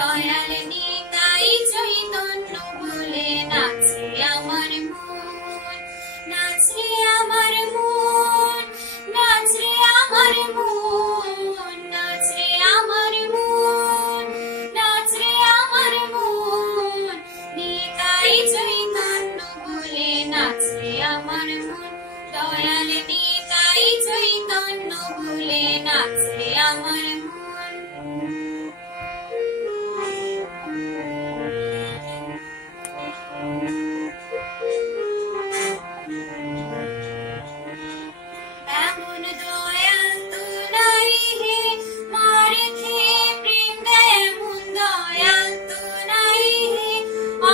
দয়াল নিতাই চৈতন্য বলে নাচে আমার মন, নাচে আমার মন, নাচে আমার মন, নাচে আমার মন, নাচে আমার মন, নিতাই চৈতন্য বলে নাচে আমার মন, দয়াল নিতাই চৈতন্য বলে নাচে আমার মন। এমন দয়াল তো নাই হে মার খেয়ে প্রেম দেয়, এমন দয়াল তো নাই হে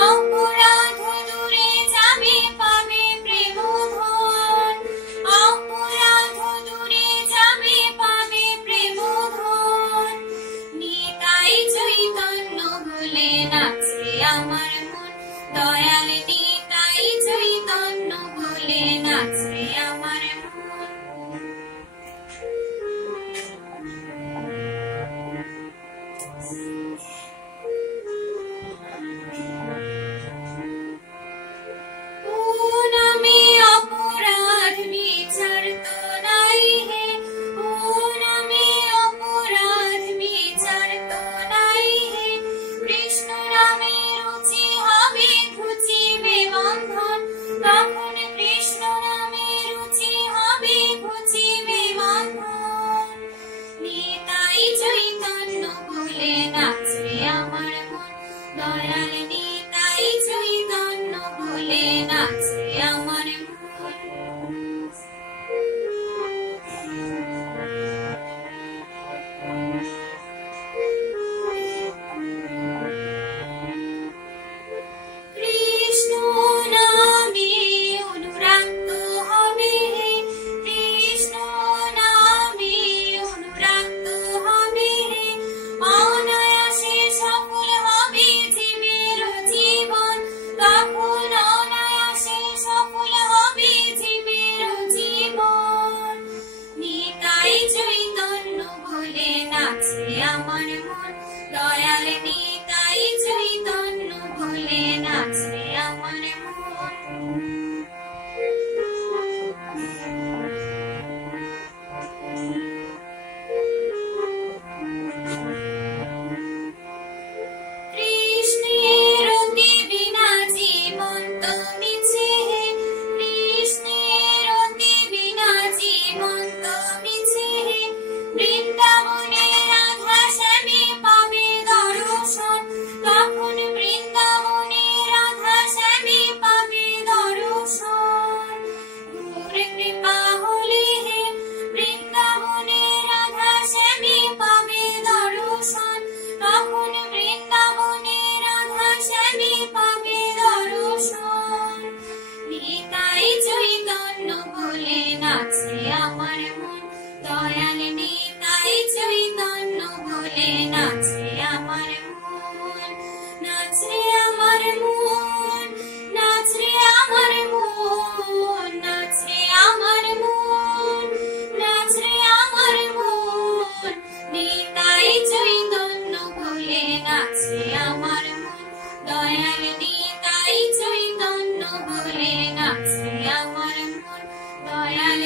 অপরাধ দূরে যাবে পাবে প্রেম ধন, অপরাধ দূরে যাবে পাবে প্রেম ধন, নিতাই চৈতন্য বলে নাচে আমার মন, দয়াল নিতাই চৈতন্য বলে নাচে আমার মন। ও নামে অপরাধ বিচার তো নাই হে, ও নামে অপরাধ বিচার তো নাই হে, কৃষ্ণ নামে রুচি হবে ঘুচিবে বন্ধন, তখন কৃষ্ণ নামে রুচি হবে ঘুচিবে বন্ধন, নিতাই চৈতন্য বলে নাচে আমার মন, দয়াল নিতাই চৈতন্য বলে নাচে আমার মন। কৃষ্ণ নামে অনুরাগ হবে, কৃষ্ণ নামে অনুরাগ হবে, অনায়াসে সফল হবে জীবের জীবন, তখন অনায়াসে সফল হবে জীবের জীবন, নিতাই চৈতন্য বলে নাচে আমার মন, দয়াল নিতাই চৈতন্য বলে নাচে আমার মন। কৃষ্ণের অতি বিনা জীবন তো মিছে, কৃষ্ণের অতি বিনা জীবন তো মিছে, বৃন্দাবনে রাধা শ্যামে পাবে দর্শন, তখন বৃন্দাবনে রাধা শ্যামে পাবে দর্শন, গুর কৃপা হলে হে বৃন্দাবনে রাধা শ্যামে পাবে দর্শন, তখন বৃন্দাবনে রাধা শ্যামে পাবে দর্শন, নিতাই চৈতন্য বলে নাচে আমার মন, দয়াল নিতাই চৈতন্য বলে নাচে আমার মন, নাচে আমার মন, নাচে আমার মন, নাচে আমার মন, নাচে আমার মন, নিতাই চৈতন্য বলে নাচে আমার মন, দয়াল নিতাই চৈতন্য বলে নাচে আমার মন, দয়াল